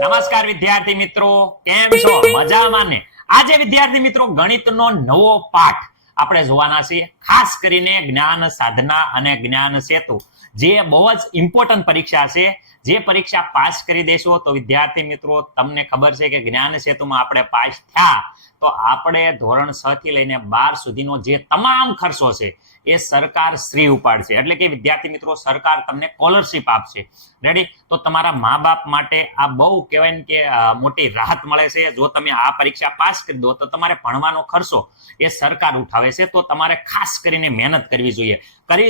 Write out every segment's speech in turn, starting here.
નમસ્કાર વિદ્યાર્થી મિત્રો, કેમ છો? મજામાં ને? આજે વિદ્યાર્થી મિત્રો ગણિતનો નવો પાઠ આપણે જોવાના છીએ, ખાસ કરીને જ્ઞાન સાધના અને જ્ઞાન સેતુ, જે બહુ જ ઇમ્પોર્ટન્ટ પરીક્ષા છે. જે પરીક્ષા પાસ કરી દેશો તો વિદ્યાર્થી મિત્રો તમને ખબર છે કે જ્ઞાન સેતુમાં આપણે પાસ થયા તો આપણે ધોરણ 6 થી લઈને 12 સુધીનો જે તમામ ખર્ચો છે એ સરકાર શ્રી ઉપાડશે. એટલે કે વિદ્યાર્થી મિત્રો સરકાર તમને સ્કોલરશિપ આપશે. રેડી? તો તમારા મા બાપ માટે આ બહુ કહેવાય ને કે મોટી રાહત મળે છે. જો તમે આ પરીક્ષા પાસ કરી દો તો તમારે ભણવાનો ખર્ચો એ સરકાર ઉઠાવે છે. તો તમારે ખાસ કરીને મહેનત કરવી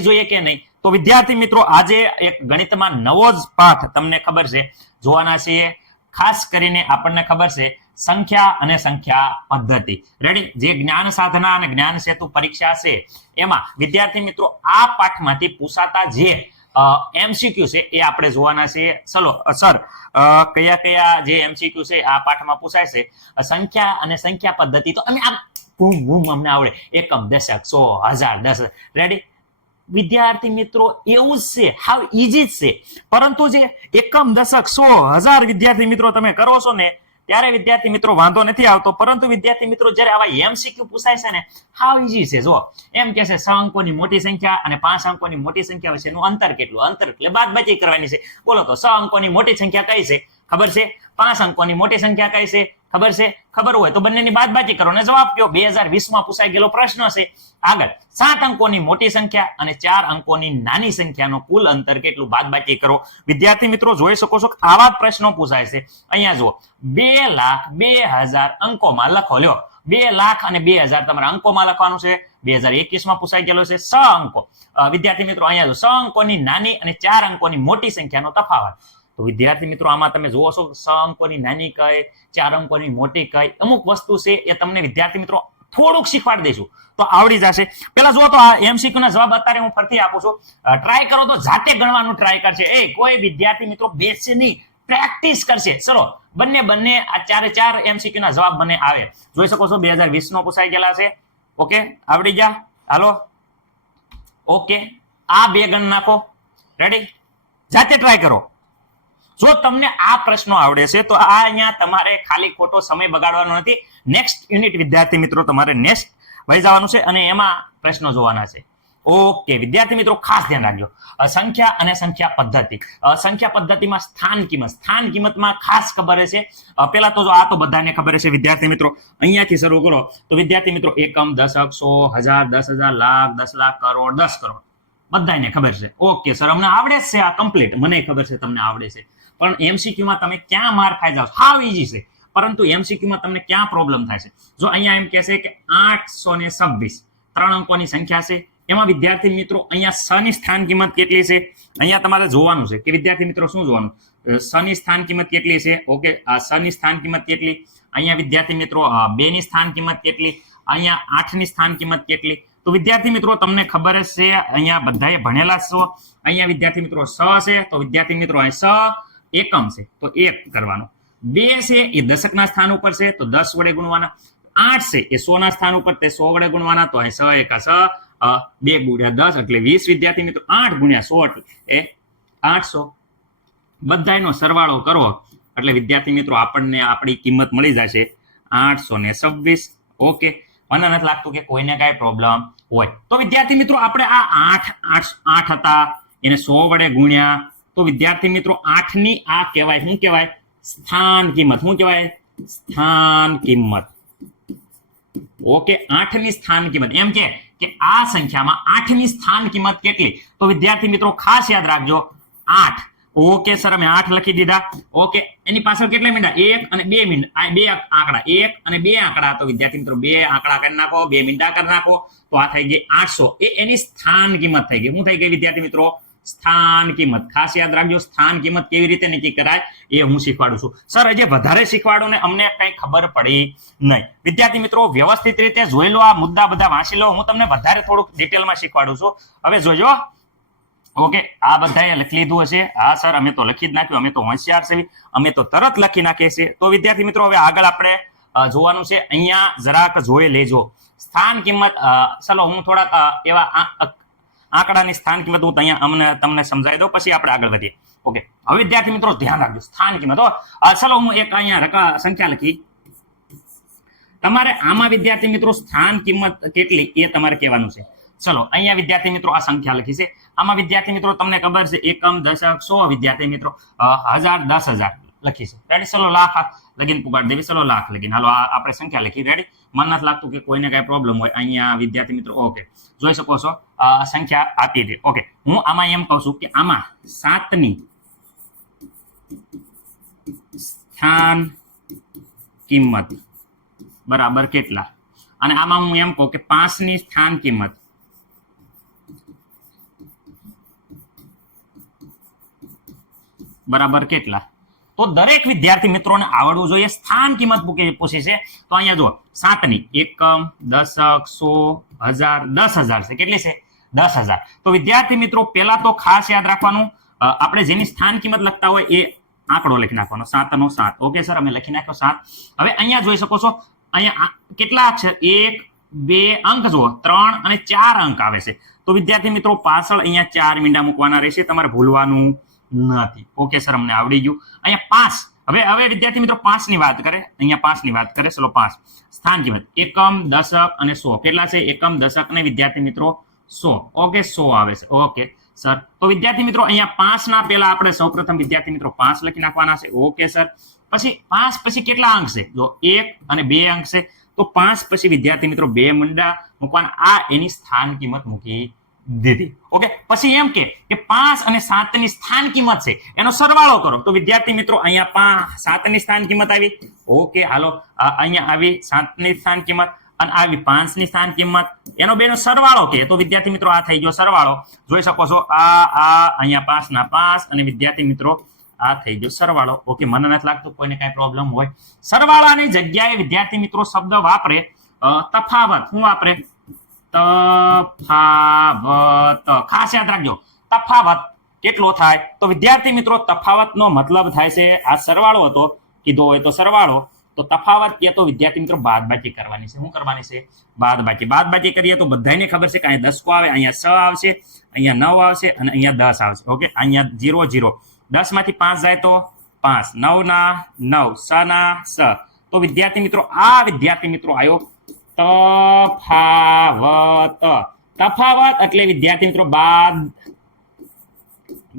જોઈએ કે નહીં? તો વિદ્યાર્થી મિત્રો આજે એક ગણિતમાં નવો જ પાઠ તમને ખબર છે જોવાના છીએ. ખાસ કરીને આપણને ખબર છે સંખ્યા અને સંખ્યા પદ્ધતિ. રેડી? જે જ્ઞાન સાધના અને જ્ઞાન સેતુ પરીક્ષા છે એમાં વિદ્યાર્થી મિત્રો આ પાઠમાંથી પૂછાતા જે એમસીક્યુ છે એ આપણે જોવાના છે. ચલો સર, કયા કયા જે એમસીક્યુ છે આ પાઠમાં પૂછાય છે? સંખ્યા અને સંખ્યા પદ્ધતિ તો અમે આમ અમને આવડે, એકમ, દશક, 100, 1000, 10. રેડી? વિદ્યાર્થી મિત્રો એવું જ છે, હાવ ઈઝી જ છે. પરંતુ જે એકમ, દશક, 100, 1000 વિદ્યાર્થી મિત્રો તમે કરો છો ને ત્યારે વિદ્યાર્થી મિત્રો વાંધો નથી આવતો. પરંતુ વિદ્યાર્થી મિત્રો જ્યારે આવા એમસીક્યુ પૂછાય છે ને હાવ ઈઝી છે. જો એમ કે છે 6 અંકોની મોટી સંખ્યા અને 5 અંકોની મોટી સંખ્યા વચ્ચેનું અંતર કેટલું? અંતર એટલે બાદબાકી કરવાની છે. બોલો તો 6 અંકોની મોટી સંખ્યા કઈ છે? ખબર છે. 5 અંકોની મોટી સંખ્યા કઈ છે? ખબર છે. ખબર હોય તો બંનેની બાદબાકી કરો ને જવાબ કહો. 2020 માં પૂછાઈ ગયેલો પ્રશ્ન છે. આગળ 7 અંકોની મોટી સંખ્યા અને 4 અંકોની નાની સંખ્યાનો કુલ અંતર કેટલું? બાદબાકી કરો. વિદ્યાર્થી મિત્રો જોઈ શકો છો કે આવા જ પ્રશ્નો પૂછાય છે. અહીંયા જુઓ, 2,02,000 અંકોમાં લખો. લ્યો, 2 લાખ અને 2000 તમારે અંકોમાં લખવાનું છે. 2021 માં પૂછાઈ ગયેલો છે 6 અંકો. વિદ્યાર્થી મિત્રો અહીંયા જો 6 અંકોની નાની અને 4 અંકોની મોટી સંખ્યાનો તફાવત. તો વિદ્યાર્થી મિત્રો આમાં તમે જુઓ છો 6 અંકોની નાની કઈ, 4 અંકોની મોટી કઈ, અમુક વસ્તુ છે એ તમને વિદ્યાર્થી મિત્રો થોડુંક શીખવાડી દઈશું તો આવડી જશે. પેલા જુઓ તો આ એમસીક્યુ ના જવાબ અત્યારે હું ફરીથી આપું છું. ટ્રાય કરો તો જાતે ગણવાનું ટ્રાય કરશે. કોઈ વિદ્યાર્થી મિત્રો બેસે નહીં, પ્રેક્ટિસ કરશે. ચલો બંને આ ચારે એમસીક્યુ ના જવાબ મને આવે. જોઈ શકો છો 2020 નો પૂછાઈ ગયેલા છે. ઓકે, આવડી ગયા? હાલો, ઓકે, આ બે ગણ નાખો. રેડી? જાતે ટ્રાય કરો. જો તમને આ પ્રશ્નો આવડે છે તો આ અહીંયા તમારે ખાલી ખોટો સમય બગાડવાનો નથી. નેક્સ્ટ યુનિટ વિદ્યાર્થી મિત્રો તમારે નેક્સ્ટ વહી જવાનું છે અને એમાં પ્રશ્નો જોવાના છે. ઓકે વિદ્યાર્થી મિત્રો ખાસ ધ્યાન રાખજો. સંખ્યા અને સંખ્યા પદ્ધતિ. સંખ્યા પદ્ધતિમાં સ્થાન કિંમતમાં ખાસ ખબર છે. પેલા તો જો આ તો બધાને ખબર છે વિદ્યાર્થી મિત્રો. અહીંયાથી શરૂ કરો તો વિદ્યાર્થી મિત્રો એકમ, દશક, 100, 1000, 10,000, લાખ, 10 લાખ, કરોડ, 10 કરોડ બધાને ખબર છે. ઓકે સર, અમને આવડે છે આ કમ્પ્લીટ. મને ખબર છે તમને આવડે છે. પણ એમસીક્યુ માં તમે ક્યાં માર ખાઈ જાવ? હાવ ઈઝી છે. પરંતુ એમસીક્યુ માં તમને ક્યાં પ્રોબ્લેમ થાય છે? જો અહીંયા એમ કહેશે કે 826 3 અંકોની સંખ્યા છે. એમાં વિદ્યાર્થી મિત્રો અહીંયા 6 ની સ્થાન કિંમત કેટલી છે? અહીંયા તમારે જોવાનું છે કે વિદ્યાર્થી મિત્રો શું જોવાનું? 6 ની સ્થાન કિંમત કેટલી છે? ઓકે, આ 6 ની સ્થાન કિંમત કેટલી? અહીંયા વિદ્યાર્થી મિત્રો 2 ની સ્થાન કિંમત કેટલી? અહીંયા 8 ની સ્થાન કિંમત કેટલી? તો વિદ્યાર્થી મિત્રો તમને ખબર જ છે, અહીંયા બધાએ ભણેલા છો. અહીંયા વિદ્યાર્થી મિત્રો 6 છે તો વિદ્યાર્થી મિત્રો અહીં 6 એકમ છે તો 1 કરવાનો. 2 છે એ દશકના સ્થાન ઉપર છે તો 10 વડે ગુણવાના. 8 છે એ 100 ના સ્થાન ઉપર તે 100 વડે ગુણવાના. તો અહીં 6 એકા 6, 2 ગુણ્યા 10 એટલે 20 વિદ્યાર્થી મિત્રો. 8 ગુણ્યા 100 એ 800. બધાનો સરવાળો કરો એટલે વિદ્યાર્થી મિત્રો આપણને આપણી કિંમત મળી જશે 826. ઓકે, મને નથી લાગતું કે કોઈને કાંઈ પ્રોબ્લેમ હોય. તો વિદ્યાર્થી મિત્રો આપણે આ 8 હતા એને 100 વડે ગુણ્યા તો વિદ્યાર્થી મિત્રો 8 ની આ કહેવાય, શું કહેવાય? સ્થાન કિંમત. શું કહેવાય? સ્થાન કિંમત. ઓકે, 8 ની સ્થાન કિંમત. એમ કે આ સંખ્યામાં 8 ની સ્થાન કિંમત કેટલી? તો વિદ્યાર્થી મિત્રો ખાસ યાદ રાખજો 8. ઓકે સર, અમે 8 લખી દીધા. ઓકે, એની પાછળ કેટલા મીંડા? 1 અને 2 મીંડા. આ બે આંકડા 1 અને 2 આંકડા. તો વિદ્યાર્થી મિત્રો 2 આંકડા કરી નાખો, 2 મીંડા કરી નાખો તો આ થઈ ગઈ 800. એ એની સ્થાન કિંમત થઈ ગઈ. શું થઈ ગઈ વિદ્યાર્થી મિત્રો? સ્થાન કિંમત. ખાસ યાદ રાખજો સ્થાન કિંમત કેવી રીતે નક્કી કરાય એ હું શીખવાડું છું. સર હજી વધારે શીખવાડું ને અમને કઈ ખબર પડી નહીં. વિદ્યાર્થી મિત્રો વ્યવસ્થિત રીતે જોઈ લો, આ મુદ્દા બધા વાંચી લો. હું તમને વધારે થોડુંક ડિટેલમાં શીખવાડું છું. હવે જોજો. ઓકે, આ બધાએ લખી લીધું હશે. હા સર, અમે તો લખી જ નાખ્યું. અમે તો હોશિયાર છે, અમે તો તરત લખી નાખીએ છીએ. તો વિદ્યાર્થી મિત્રો હવે આગળ આપણે જોવાનું છે. અહીંયા જરાક જોઈ લેજો સ્થાન કિંમત. ચલો હું થોડાક એવા આંકડાની સ્થાન કિંમત હું અહીંયા તમને સમજાવી દઉં, પછી આપણે આગળ વધીએ. ઓકે, હવે વિદ્યાર્થી મિત્રો ધ્યાન રાખજો, સ્થાન કિંમત. ચલો હું એક અહીંયા સંખ્યા લખી. તમારે આમાં વિદ્યાર્થી મિત્રો સ્થાન કિંમત કેટલી એ તમારે કહેવાનું છે. ચલો અહીંયા વિદ્યાર્થી મિત્રો આ સંખ્યા લખી છે. આમાં વિદ્યાર્થી મિત્રો તમને ખબર છે એકમ, દશક, સો, વિદ્યાર્થી મિત્રો 1000, 10,000 લખી છે. રેડી? ચલો લાખ લગીન પુગાડ દેવી. ચલો લાખ લગીન. હાલો આપણે સંખ્યા લખી. રેડી? મને નથી લાગતું કે કોઈને કઈ પ્રોબ્લેમ હોય અહીંયા વિદ્યાર્થી મિત્રો. ઓકે, જોઈ શકો છો સંખ્યા આપી દે. ઓકે, હું આમાં એમ કહું છું કે આમાં 7ની સ્થાન કિંમત બરાબર કેટલા, અને આમાં હું એમ કહું કે 5ની સ્થાન કિંમત બરાબર કેટલા. તો દરેક વિદ્યાર્થી મિત્રોને આવડવું જોઈએ. સ્થાન કિંમત પૂછી છે તો અહીંયા જુઓ 7ની એકમ, દશક, સો, 1000, 10,000 છે. કેટલી છે? 10,000. તો વિદ્યાર્થી મિત્રો પહેલા તો ખાસ યાદ રાખવાનું, આપણે જેની સ્થાન કિંમત લખતા હોય એ આંકડો લખી નાખવાનો, 7નો 7. ઓકે સર, અમે લખી નાખ્યો 7. હવે અહીંયા જોઈ શકો છો અહીંયા કેટલા અક્ષર, 1, 2 અંક જુઓ, 3 અને 4 અંક આવે છે. તો વિદ્યાર્થી મિત્રો પાછળ અહીંયા 4 મીંડા મૂકવાના રહેશે, તમારે ભૂલવાનું નથી. ઓકે સર, અમને આવડી ગયું. અહીંયા 5. હવે વિદ્યાર્થી મિત્રો 5 ની વાત કરે, અહીંયા 5 ની વાત કરે. ચલો 5 સ્થાન કિંમત એકમ, દશક અને 100 કેટલા છે? એકમ, દશક અને વિદ્યાર્થી મિત્રો 100. ઓકે, 100 આવે છે. ઓકે સર, તો વિદ્યાર્થી મિત્રો અહીંયા 5 ના પહેલા આપણે સૌપ્રથમ વિદ્યાર્થી મિત્રો 5 લખી નાખવાના છે. ઓકે સર, પછી 5 પછી કેટલા અંક છે? જો 1 અને 2 અંક છે, તો 5 પછી વિદ્યાર્થી મિત્રો 2 મીંડા મૂકવાના. આ એની સ્થાન કિંમત મૂકી દીધી. ઓકે, પછી એમ કે 5 અને 7ની સ્થાન કિંમત છે એનો સરવાળો કરો. તો વિદ્યાર્થી મિત્રો અહીંયા 7ની સ્થાન કિંમત આવી. ઓકે, હાલો અહીંયા આવી 7ની સ્થાન કિંમત અને આવી 5ની સ્થાન કિંમત, એનો બેનો સરવાળો કે. તો વિદ્યાર્થી મિત્રો આ થઈ ગયો સરવાળો. જોઈ શકો છો આ અહીંયા 5 ના 5 અને વિદ્યાર્થી મિત્રો આ થઈ ગયો સરવાળો. ઓકે, મને નથી લાગતું કોઈને કઈ પ્રોબ્લેમ હોય. સરવાળાની જગ્યાએ વિદ્યાર્થી મિત્રો શબ્દ વાપરે તફાવત. શું વાપરે? તફાવત. ખાસ યાદ રાખજો, તફાવત કેટલો થાય? તો વિદ્યાર્થી મિત્રો તફાવતનો મતલબ થાય છે, આ સરવાળો હતો કીધો હોય તો સરવાળો, તો તફાવત કે તો વિદ્યાર્થી મિત્રો બાદબાકી કરવાની છે. શું કરવાની છે? બાદબાકી. બાદબાકી કરીએ તો બધાને ખબર છે કે અહીંયા 10 આવે, અહીંયા 6 આવશે, અહીંયા 9 આવશે અને અહીંયા 10 આવશે. ઓકે, અહીંયા 0, 0. 10 માંથી 5 જાય તો 5, 9 ના 9, 6 ના 6. તો વિદ્યાર્થી મિત્રો આ વિદ્યાર્થી મિત્રો આવ્યો તફાવત. તફાવત એટલે વિદ્યાર્થી મિત્રો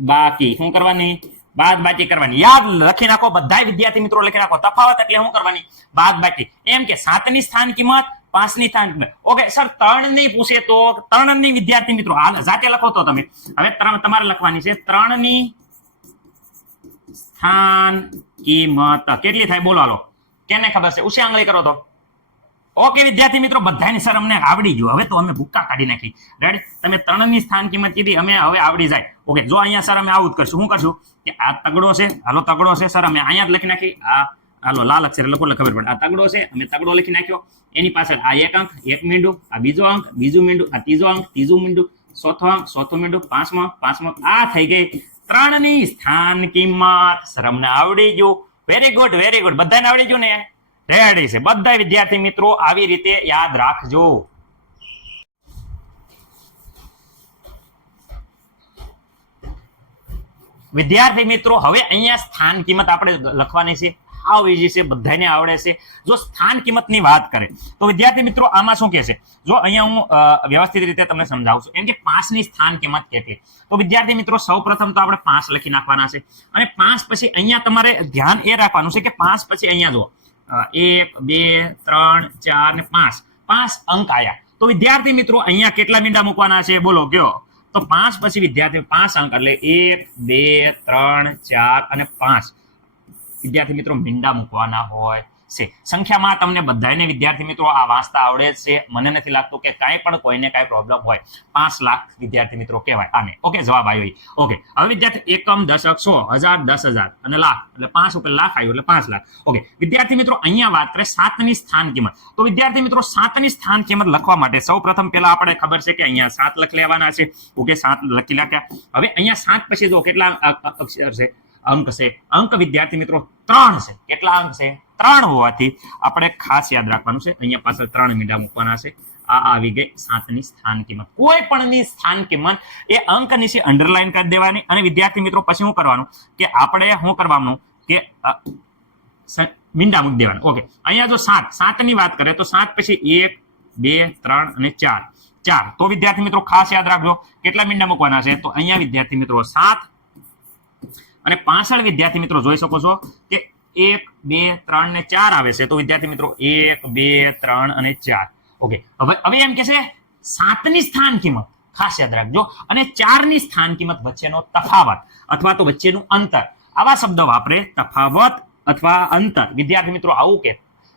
બાકી. શું કરવાની? બાદબાકી કરવાની. યાદ લખી નાખો, બધા વિદ્યાર્થી મિત્રો લખી નાખો. તફાવત એટલે શું કરવાની? બાદબાકી. એમ કે 7ની સ્થાન કિંમત, 5ની સ્થાન કિંમત. ઓકે સર, 3ની પૂછે તો 3ની વિદ્યાર્થી મિત્રો હાલ જાતે લખો તો તમે. હવે તમારે લખવાની છે 3ની સ્થાન કિંમત કેટલી થાય? બોલો હાલો, કેને ખબર છે? ઉસે આંગળી કરો તો. ઓકે વિદ્યાર્થી મિત્રો બધાની સર અમને આવડી ગયું. હવે તો અમે ભૂક્કા કાઢી નાખી. રેડી? તમે 3ની સ્થાન કિંમત કીધી, અમે હવે આવડી જાય. ઓકે, જો અહીંયા સર અમે આવું જ કરશું. શું કરશું કે આ તગડો છે, હાલો તગડો છે સર, અમે અહીંયા જ લખી નાખી. હાલો લાલ અક્ષર લખો એટલે ખબર પડે. આ તગડો છે, અમે તગડો લખી નાખ્યો. એની પાછળ આ એક અંક, એક મીંડું, આ બીજો અંક, બીજું મીંડું, આ ત્રીજો અંક, ત્રીજું મીંડું, ચોથો અંક, ચોથું મીંડું, પાંચમો અંક. આ થઈ ગઈ 3ની સ્થાન કિંમત. સર અમને આવડી ગયું. Very good, very good. બધાને આવડી ગયું ને? રેડી છે. બધા વિદ્યાર્થી મિત્રો આવી રીતે યાદ રાખજો. વિદ્યાર્થી મિત્રો હવે અહીંયા સ્થાન કિંમત આપણે લખવાની છે. હાવ ઈઝી છે, બધાને આવડે છે. જો સ્થાન કિંમતની વાત કરે તો વિદ્યાર્થી મિત્રો આમાં શું કહે છે? જો અહીંયા હું વ્યવસ્થિત રીતે તમને સમજાવું છું. એમ કે 5ની સ્થાન કિંમત કેટલી? તો વિદ્યાર્થી મિત્રો સૌપ્રથમ તો આપણે 5 લખી નાખવાના છે, અને 5 પછી અહીંયા તમારે ધ્યાન એ રાખવાનું છે કે 5 પછી અહીંયા જો 1, 2, 3, 4 ને 5 અંક આયા. તો વિદ્યાર્થી મિત્રો અહીંયા કેટલા મીંડા મૂકવાના છે? બોલો કયો? તો 5 પછી વિદ્યાર્થી 5 અંક એટલે 1, 2, 3, 4 અને 5 વિદ્યાર્થી મિત્રો મીંડા મૂકવાના હોય છે. સંખ્યામાં તમને બધાને વિદ્યાર્થી મિત્રો આ વાંચતા આવડે જ છે. મને નથી લાગતું કે કાંઈ પણ કોઈને કાંઈ પ્રોબ્લેમ હોય. 5 લાખ વિદ્યાર્થી મિત્રો કહેવાય આને. ઓકે, જવાબ આવ્યો. ઓકે, હવે વિદ્યાર્થી એકમ, દશક, 100, 1000, 10,000 અને લાખ, એટલે 5 ઉપર લાખ આવ્યો એટલે 5 લાખ. ઓકે વિદ્યાર્થી મિત્રો અહીંયા વાત કરે 7ની સ્થાન કિંમત. તો વિદ્યાર્થી મિત્રો 7ની સ્થાન કિંમત લખવા માટે સૌપ્રથમ પહેલા આપણે ખબર છે કે અહીંયા 7 લખી લેવાના છે. ઓકે, 7 લખી નાખ્યા. હવે અહીંયા 7 પછી જો કેટલા અક્ષર છે? અંક છે. અંક વિદ્યાર્થી મિત્રો 3 છે. કેટલા અંક છે? 3 હોવાથી આપણે ખાસ યાદ રાખવાનું છે અહીંયા પાછળ 3 મીંડા મૂકવાના છે. આ આવી ગઈ 7ની સ્થાન કિંમત. કોઈ પણની સ્થાન કિંમત એ અંક નીચે અંડરલાઈન કરી દેવાની. અને વિદ્યાર્થી મિત્રો પછી શું કરવાનું કે આપણે શું કરવાનું કે મીંડા મૂકી દેવાનું. ઓકે, અહીંયા જો 7 ની વાત કરે તો 7 પછી 1 2 3 અને 4. તો વિદ્યાર્થી મિત્રો ખાસ યાદ રાખજો કેટલા મીંડા મૂકવાના છે. તો અહીંયા વિદ્યાર્થી મિત્રો 7 અને પાછળ વિદ્યાર્થી મિત્રો જોઈ શકો છો કે 1 2 3 ને 4 આવે છે. તો વિદ્યાર્થી મિત્રો 1 2 3 અને 4. ઓકે, હવે એમ કે છે 7ની સ્થાન કિંમત ખાસ યાદ રાખજો અને 4ની સ્થાન કિંમત વચ્ચેનો તફાવત અથવા તો વચ્ચેનું અંતર. આવા શબ્દ વાપરે, તફાવત અથવા અંતર. વિદ્યાર્થી મિત્રો આવું કે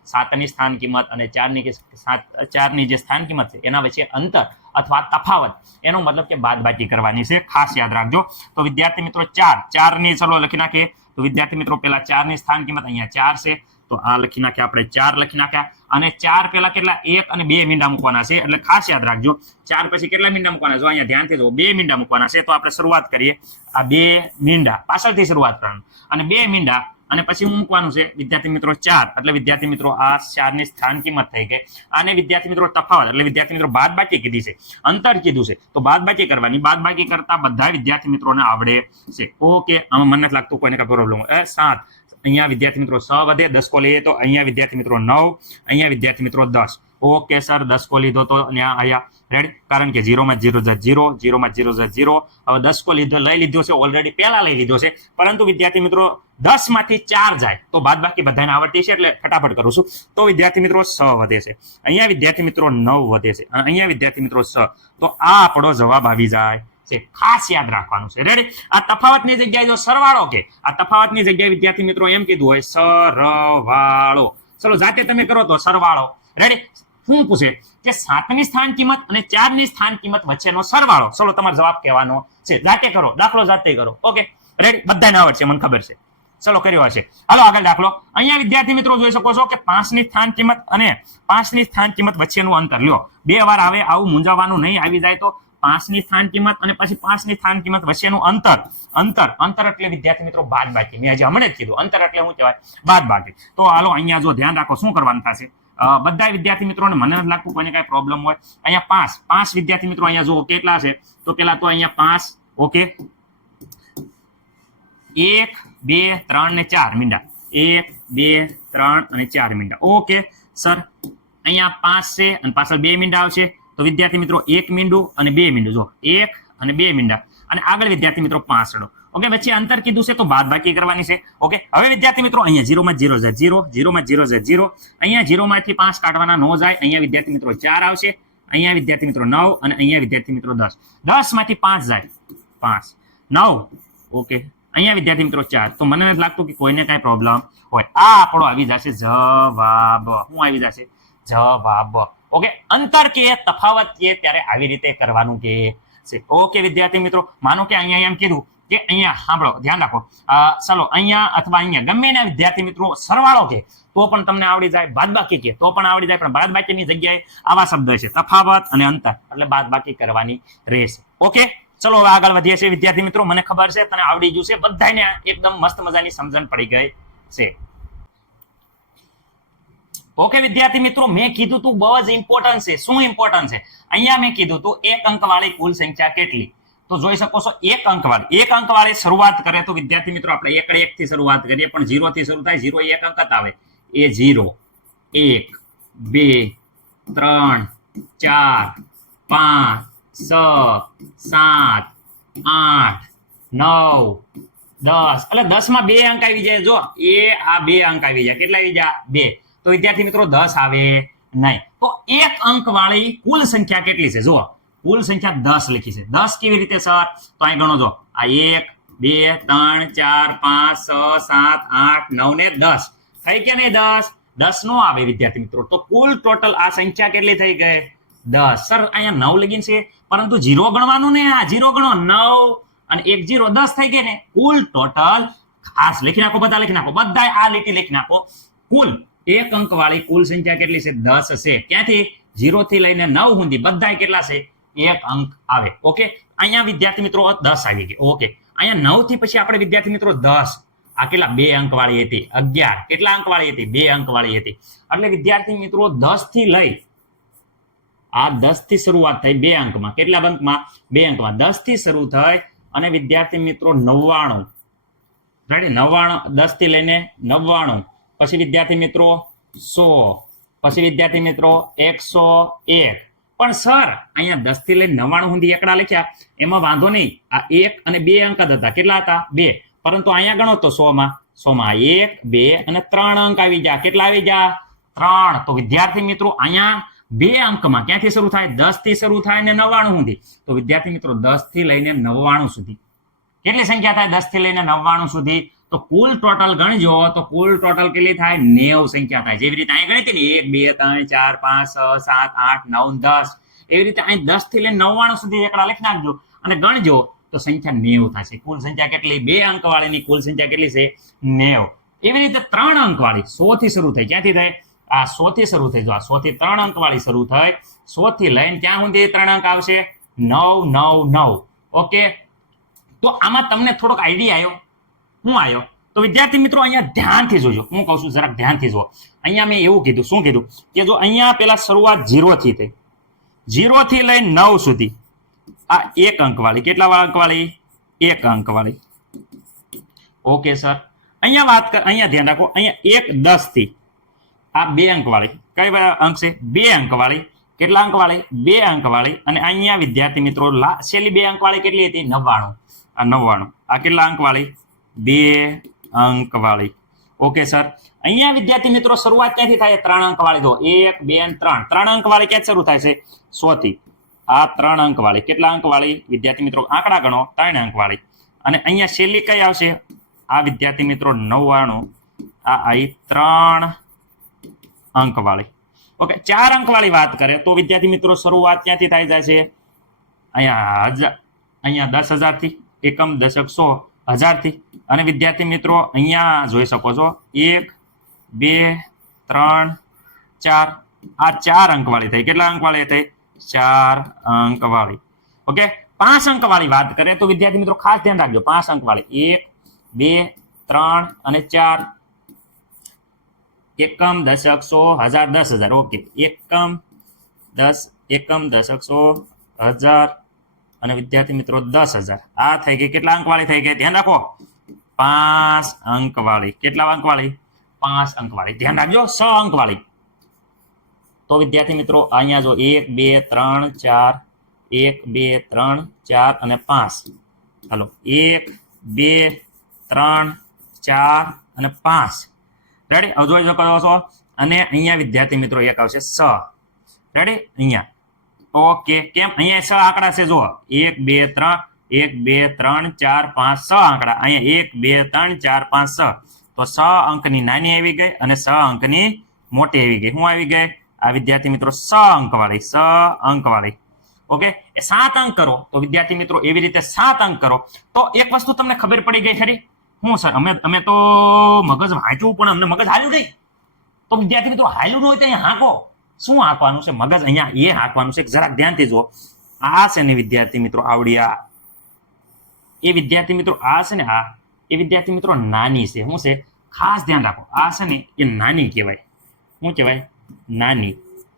7ની સ્થાન કિંમત અને 4ની જે સ્થાન કિંમત છે એના વચ્ચે અંતર અથવા તફાવત, એનો મતલબ કે બાદબાકી કરવાની છે. ખાસ યાદ રાખજો. તો વિદ્યાર્થી મિત્રો 4ની ચલો લખી નાખીએ. તો વિદ્યાર્થી મિત્રો પેલા 4ની સ્થાન કિંમત અહીંયા 4 છે. તો આ લખી નાખ્યા આપણે, 4 લખી નાખ્યા. અને 4 પેલા કેટલા 1 અને 2 મીંડા મૂકવાના છે. એટલે ખાસ યાદ રાખજો 4 પછી કેટલા મીંડા મૂકવાના? જો અહીંયા ધ્યાનથી જો 2 મીંડા મૂકવાના છે. તો આપણે શરૂઆત કરીએ. આ 2 મીંડા પાછળથી શરૂઆત કરવાનું અને 2 મીંડા અને પછી મૂકવાનું છે વિદ્યાર્થી મિત્રો 4. એટલે વિદ્યાર્થી મિત્રો આ 4ની સ્થાન કિંમત થઈ ગઈ. અને વિદ્યાર્થી મિત્રો તફાવત એટલે વિદ્યાર્થી મિત્રો બાદબાકી કીધી છે, અંતર કીધું છે. તો બાદબાકી કરવાની. બાદબાકી કરતા બધા વિદ્યાર્થી મિત્રોને આવડે છે. ઓકે, આમાં મને નથી લાગતું કોઈને કઈ પ્રોબ્લેમ હોય. 7 અહીંયા વિદ્યાર્થી મિત્રો 6 વધે, 10 કો લઈએ તો અહીંયા વિદ્યાર્થી મિત્રો 9, અહીંયા વિદ્યાર્થી મિત્રો 10. ઓકે સર, 10 કો લીધો તો અહીંયા આયા રેડી, કારણ કે 0 માં 0 0 0 માં 0 0. હવે 10 કો લઈ લીધો છે ઓલરેડી, પહેલા લઈ લીધો છે. પરંતુ વિદ્યાર્થી મિત્રો 10 માંથી 4 જાય તો બાદબાકી બધાને આવડતી છે એટલે ફટાફટ કરું છું. તો વિદ્યાર્થી મિત્રો 6 વધે છે, અહીંયા વિદ્યાર્થી મિત્રો 9 વધે છે અને અહીંયા વિદ્યાર્થી મિત્રો 6. તો આ આપણો જવાબ આવી જાય છે. ખાસ યાદ રાખવાનું છે. રેડી. આ તફાવતની જગ્યાએ જો સરવાળો કે આ તફાવતની જગ્યાએ વિદ્યાર્થી મિત્રો એમ કીધું હોય સરવાળો. ચલો જાતે તમે કરો તો સરવાળો. રેડી. શું પૂછે કે 7ની સ્થાન કિંમત અને 4ની સ્થાન કિંમત વચ્ચેનો સરવાળો. ચલો તમારો જવાબ કહેવાનો છે. જાતે કરો, દાખલો જાતે કરો. ઓકે રેડી, બધાને આવડશે મને ખબર છે. ચલો કર્યો હશે. હાલો આગળ દાખલો. અહીંયા વિદ્યાર્થી મિત્રો જોઈ શકો છો કે 5ની સ્થાન કિંમત અને 5ની સ્થાન કિંમત વચ્ચેનું અંતર લ્યો. 2 વાર આવે, આવું મૂંઝાવાનું નહીં. આવી જાય તો 5ની સ્થાન કિંમત અને પછી 5ની સ્થાન કિંમત વચ્ચેનું અંતર એટલે વિદ્યાર્થી મિત્રો બાદબાકી. મેં હજી હમણાં જ કીધું અંતર એટલે શું કહેવાય? બાદબાકી. તો હાલો અહીંયા જો ધ્યાન રાખો શું કરવાનું થશે. બધા વિદ્યાર્થી મિત્રોને મને નથી લાગતું કોઈને કઈ પ્રોબ્લેમ હોય. અહીંયા 5 વિદ્યાર્થી મિત્રો અહીંયા જો કેટલા છે તો પેલા તો અહીંયા 5. ઓકે, 1 2 3 ને 4 મીંડા. 1 2 3 અને 4 મીંડા. ઓકે સર, અહીંયા 5 છે અને પાછળ 2 મીંડા આવશે. તો વિદ્યાર્થી મિત્રો 1 મીંડું અને 2 મીંડું. જો 1 અને 2 મીંડા અને આગળ વિદ્યાર્થી મિત્રો 5. ઓકે, વચ્ચે અંતર કીધું છે તો બાદબાકી કરવાની છે. ઓકે, હવે વિદ્યાર્થી મિત્રો અહીંયા 0 માં 0 જાય 0, 0 માં 0 જાય 0. અહીંયા 0 માંથી 5 કાઢવાના ન જાય. અહીંયા વિદ્યાર્થી મિત્રો 4 આવશે, અહીંયા વિદ્યાર્થી મિત્રો 9 અને અહીંયા વિદ્યાર્થી મિત્રો 10. 10 માંથી 5 જાય 5 9. ઓકે, અહીંયા વિદ્યાર્થી મિત્રો 4. તો મને નથી લાગતું કે કોઈને કઈ પ્રોબ્લેમ હોય. આ આપણો આવી જશે જવાબ. શું આવી જશે? જવાબ. ઓકે, અંતર કે તફાવત કે ત્યારે આવી રીતે કરવાનું કે છે. ઓકે વિદ્યાર્થી મિત્રો, માનો કે અહીંયા એમ કીધું કે અહીંયા સાંભળો, ધ્યાન રાખો. ચાલો અહીંયા અથવા અહીંયા ગમે એના વિદ્યાર્થી મિત્રો સરવાળો કે તો પણ તમને આવડી જાય, બાદબાકી કે તો પણ આવડી જાય. પણ બાદબાકીની જગ્યાએ આવા શબ્દ છે તફાવત અને અંતર, એટલે બાદબાકી કરવાની રહેશે. ઓકે, ચલો હવે આગળ વધીએ છીએ વિદ્યાર્થી મિત્રો. મને ખબર છે તને આવડી ગયું છે, બધાને એકદમ મસ્ત મજાની સમજણ પડી ગઈ છે. ઓકે વિદ્યાર્થી મિત્રો, મેં કીધું તું બહુ જ ઇમ્પોર્ટન્ટ છે. શું ઇમ્પોર્ટન્ટ છે? અહીંયા મેં કીધું તું એક અંકવાળી કુલ સંખ્યા કેટલી. તો જોઈ શકો છો એક અંકવાળી શરૂઆત કરે તો વિદ્યાર્થી મિત્રો આપણે 1 થી શરૂઆત કરીએ, પણ 0 થી શરૂ થાય. 0 એક અંક જ આવે. એ 0 1 2 3 4 5 6 7 8 9 10. એટલે 10 માં 2 અંક આવી જાય. જો એ આ 2 અંક આવી જાય. કેટલા આવી જાય? 2. તો વિદ્યાર્થી મિત્રો 10 આવે નહીં. તો એક અંક વાળી કુલ સંખ્યા કેટલી છે? જુઓ, કુલ સંખ્યા 10 લખી છે. 10 કેવી રીતે સર? તો અહીં ગણો. જો આ 1 2 3 4 5 6 7 8 9 ને 10 થઈ કે નહીં? 10 નો આવે વિદ્યાર્થી મિત્રો. તો કુલ ટોટલ આ સંખ્યા કેટલી થઈ ગઈ? 10. સર અહીંયા 9 લગીન છે, પરંતુ 0 ગણવાનું ને. આ 0 ગણો. 9 અને 1 0 10 થઈ ગઈ ને. કુલ ટોટલ ખાસ લખી નાખો, બધા લખી નાખો, બધા આ લીટી લખી નાખો. કુલ એક અંક વાળી કુલ સંખ્યા કેટલી છે? 10 છે. ક્યાંથી? 0 થી લઈને 9 સુધી બધા કેટલા છે? એક અંક આવે. ઓકે, અહીંયા વિદ્યાર્થી મિત્રો 10 આવી ગઈ. ઓકે, અહીંયા 9 થી પછી આપણે વિદ્યાર્થી મિત્રો 10 આ કેટલા? 2 અંક વાળી હતી. 11 કેટલા અંક વાળી હતી? 2 અંક વાળી હતી. એટલે વિદ્યાર્થી મિત્રો 10 થી લઈ આ 10 થી શરૂઆત થઈ 2 અંકમાં. કેટલા અંકમાં? 2 અંકમાં. 10 થી શરૂ થઈ અને વિદ્યાર્થી મિત્રો 99. રેડી? 99, 10 થી લઈને 99. પછી વિદ્યાર્થી મિત્રો 100. પછી વિદ્યાર્થી મિત્રો 101. પણ સર અહીંયા 10 થી લઈને 99 સુધી એકડા લખ્યા, એમાં વાંધો નહીં. આ 1 અને 2 અંક જ હતા. કેટલા હતા? 2. પરંતુ અહીંયા ગણો તો 100માં 1, 2 અને 3 અંક આવી ગયા. કેટલા આવી ગયા? 3. તો વિદ્યાર્થી મિત્રો અહીંયા 2 અંકમાં ક્યાંથી શરૂ થાય? 10 થી શરૂ થાય ને 99 સુધી. તો વિદ્યાર્થી મિત્રો 10 થી લઈને 99 સુધી કેટલી સંખ્યા થાય? 10 થી લઈને 99 સુધી. તો કુલ ટોટલ ગણજો તો કુલ ટોટલ કેટલી થાય? 90 સંખ્યા થાય. જેવી રીતે અહીં ગણી હતી ને 1, 2, 3, 4, 5, 6, 7, 8, 9, 10, એવી રીતે અહીં 10 થી લઈને 99 સુધી એકડા લખી નાખજો અને ગણજો તો સંખ્યા 90 થશે. કુલ સંખ્યા કેટલી? 2 અંક વાળીની કુલ સંખ્યા કેટલી છે? 90. એવી રીતે 3 અંક વાળી 100 થી શરૂ થઈ. ક્યાંથી થાય? આ 100 થી શરૂ થઈ. જો આ 100 થી 3 અંક વાળી શરૂ થઈ. 100 થી લઈને ક્યાં સુધી 3 અંક આવશે? 999. ઓકે, તો આમાં તમને થોડોક આઈડિયા આવ્યો? હું આવ્યો? તો વિદ્યાર્થી મિત્રો અહીંયા ધ્યાનથી જોજો. હું કહું છું જરાક ધ્યાનથી જો. અહીંયા મેં એવું કીધું, શું કીધું કે જો અહીંયા પેલા શરૂઆત 0 થી થઈ, 0 થી લઈને 9 સુધી આ 1 અંક વાળી. કેટલા અંક વાળી? 1 અંક વાળી. ઓકે સર, અહીંયા વાત કર, અહીંયા ધ્યાન રાખો. અહીંયા 1, 10 થી આ 2 અંક વાળી. કઈ અંક છે? 2 અંક વાળી. કેટલા અંક વાળી? 2 અંક વાળી. અને અહીંયા વિદ્યાર્થી મિત્રો છેલ્લી 2 અંક વાળી કેટલી હતી? 99. આ 99. આ કેટલા અંક વાળી? 2 અંક વાળી. ઓકે સર, અહીંયા વિદ્યાર્થી મિત્રો શરૂઆત ક્યાંથી થાય? 3 અંક વાળી. જો 1, 2 અને 3. 3 અંક વાળી ક્યાંથી શરૂ થાય છે? 100 થી. આ 3 અંક વાળી. કેટલા અંક વાળી? વિદ્યાર્થી મિત્રો આંકડા ગણો. 3 અંક વાળી. અને અહીંયા છેલ્લી કઈ આવશે? આ વિદ્યાર્થી મિત્રો 99. આ આવી 3 અંક વાળી. ઓકે, 4 અંક વાળી વાત કરે તો વિદ્યાર્થી મિત્રો શરૂઆત ક્યાંથી થાય જાય છે? અહીંયા 10,000 થી. એકમ, દશક, 100, 1000 થી. અને વિદ્યાર્થી મિત્રો અહીંયા જોઈ શકો છો 1, 2, 3, 4. આ 4 અંક વાળી થઈ. કેટલા અંક વાળી થઈ? 4 અંક વાળી. ઓકે, 5 અંક વાળી વાત કરે તો વિદ્યાર્થી મિત્રો ખાસ ધ્યાન રાખજો. 5 અંક વાળી 1, 2, 3 અને 4. એકમ, દશક, 100, 1000, 10,000. ઓકે, એકમ, દશક, 100, 1000 અને વિદ્યાર્થી મિત્રો 10,000. આ થઈ ગઈ. કેટલા અંક વાળી થઈ ગઈ? ધ્યાન રાખો. 5 અંક વાળી. કેટલા અંક વાળી? 5 અંક વાળી. ધ્યાન રાખજો. 6 અંક વાળી. તો વિદ્યાર્થી મિત્રો અહીંયા જો 1, 2, 3, 4. 1, 2, 3, 4 અને 5. હાલો, 1, 2, 3, 4 અને 5. રેડી? હવે જોઈ શકો છો. અને અહીંયા વિદ્યાર્થી મિત્રો એક આવશે 6. રેડી? અહીંયા. ઓકે, કેમ? અહીંયા 6 આંકડા છે. જો 1, 2, 3, 1, 2, 3, 4, 5, 6 આંકડા. અહીંયા 1, 2, 3, 4, 5, 6. તો 6 અંકની નાની આવી ગઈ અને 6 અંકની મોટી આવી ગઈ. શું આવી ગઈ? આ વિદ્યાર્થી મિત્રો 6 અંક વાળી. 6 અંક વાળી. ઓકે, એ 7 અંક કરો તો વિદ્યાર્થી મિત્રો એવી રીતે 7 અંક કરો તો એક વસ્તુ તમને ખબર પડી ગઈ ખરી? હું સર અમે તો મગજ વાંચ્યું પણ અમને મગજ હાલ્યું નહીં. તો વિદ્યાર્થી મિત્રો હાલ્યું ન હોય તો અહીંયા હાંકો. શું હાંકવાનું છે? મગજ અહીંયા એ હાંકવાનું છે. જરાક ધ્યાનથી જુઓ. આ છે ને વિદ્યાર્થી મિત્રો આવડિયા. એ વિદ્યાર્થી મિત્રો આ છે ને આ એ વિદ્યાર્થી મિત્રો નાની છે. શું છે? ખાસ ધ્યાન રાખો. આ છે ને એ નાની કહેવાય. શું કહેવાય? નાની.